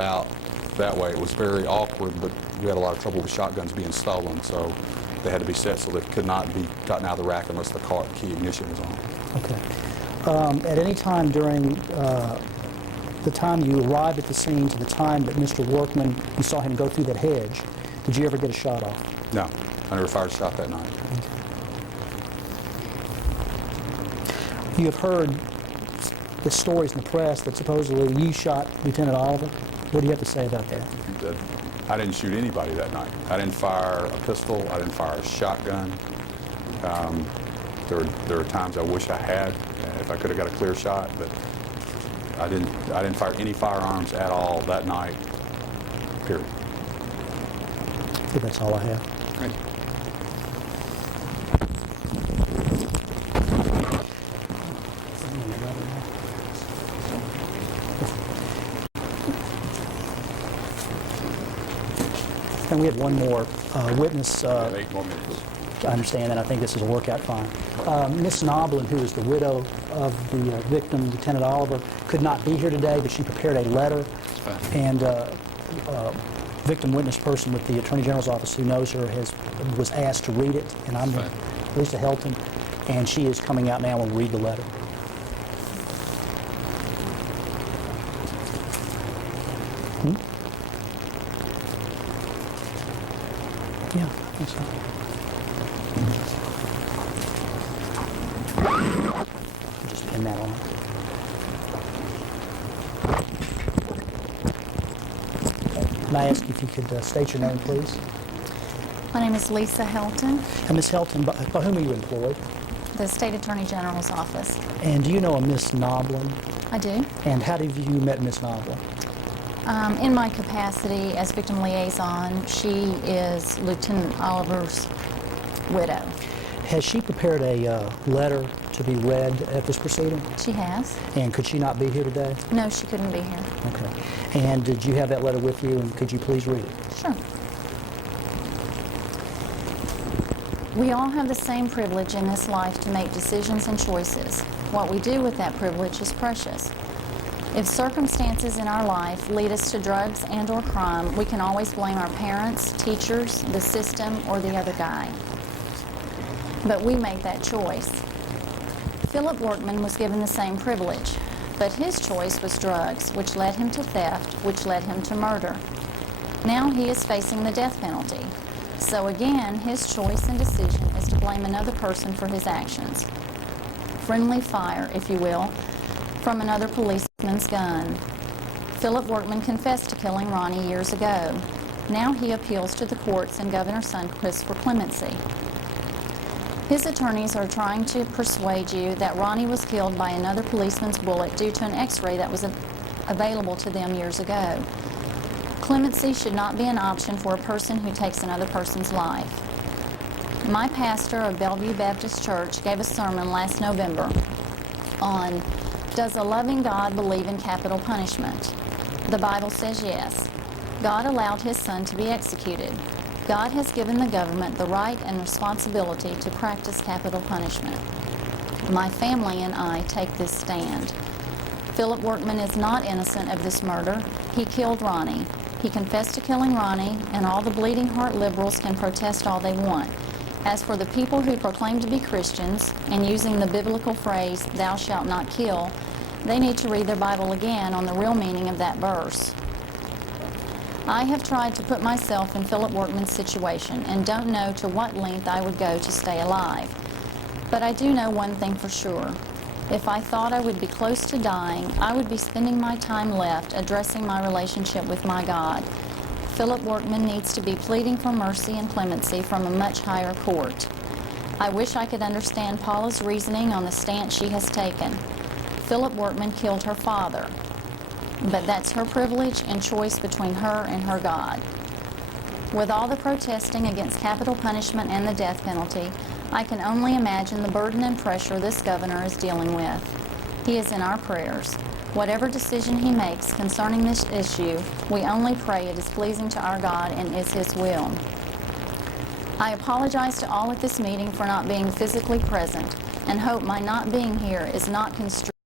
out that way. It was very awkward, but we had a lot of trouble with shotguns being stolen, so they had to be set so they could not be gotten out of the rack unless the key ignition was on. Okay. At any time during the time you arrived at the scene to the time that Mr. Workman, you saw him go through that hedge, did you ever get a shot off? No, I never fired a shot that night. Okay. You have heard the stories in the press that supposedly you shot Lieutenant Oliver. What do you have to say about that? I didn't shoot anybody that night. I didn't fire a pistol. I didn't fire a shotgun. There are times I wish I had, if I could have got a clear shot, but I didn't fire any firearms at all that night, period. I think that's all I have. Thank you. And we have one more witness. 8 more minutes. I understand that. I think this will work out fine. Miss Noblin, who is the widow of the victim, Lieutenant Oliver, could not be here today, but she prepared a letter. And victim witness person with the Attorney General's office who knows her was asked to read it, and I'm Lisa Helton, and she is coming out now and will read the letter. Yeah, I think so. I'll just pin that on. May I ask if you could state your name, please? My name is Lisa Helton, And Ms. Helton, by whom are you employed? the State Attorney General's office. And do you know a Miss Noblin? I do. And how have you met Miss Noblin? In my capacity as victim liaison, she is Lieutenant Oliver's widow. Has she prepared a letter to be read at this proceeding? She has. And could she not be here today? No, she couldn't be here. Okay. And did you have that letter with you, and could you please read it? Sure. We all have the same privilege in this life to make decisions and choices. What we do with that privilege is precious. If circumstances in our life lead us to drugs and/or crime, we can always blame our parents, teachers, the system, or the other guy. But we make that choice. Phillip Workman was given the same privilege, but his choice was drugs, which led him to theft, which led him to murder. Now he is facing the death penalty. So again, his choice and decision is to blame another person for his actions. Friendly fire, if you will, from another policeman's gun. Phillip Workman confessed to killing Ronnie years ago. Now he appeals to the courts and Governor Sundquist for clemency. His attorneys are trying to persuade you that Ronnie was killed by another policeman's bullet due to an x-ray that was available to them years ago. Clemency should not be an option for a person who takes another person's life. My pastor of Bellevue Baptist Church gave a sermon last November on, does a loving God believe in capital punishment? The Bible says yes. God allowed His Son to be executed. God has given the government the right and responsibility to practice capital punishment. My family and I take this stand. Phillip Workman is not innocent of this murder. He killed Ronnie. He confessed to killing Ronnie, and all the bleeding heart liberals can protest all they want. As for the people who proclaim to be Christians and using the biblical phrase, thou shalt not kill, they need to read their Bible again on the real meaning of that verse. I have tried to put myself in Phillip Workman's situation and don't know to what length I would go to stay alive. But I do know one thing for sure. If I thought I would be close to dying, I would be spending my time left addressing my relationship with my God. Phillip Workman needs to be pleading for mercy and clemency from a much higher court. I wish I could understand Paula's reasoning on the stance she has taken. Phillip Workman killed her father, but that's her privilege and choice between her and her God. With all the protesting against capital punishment and the death penalty, I can only imagine the burden and pressure this governor is dealing with. He is in our prayers. Whatever decision he makes concerning this issue, we only pray it is pleasing to our God and is His will. I apologize to all at this meeting for not being physically present and hope my not being here is not construed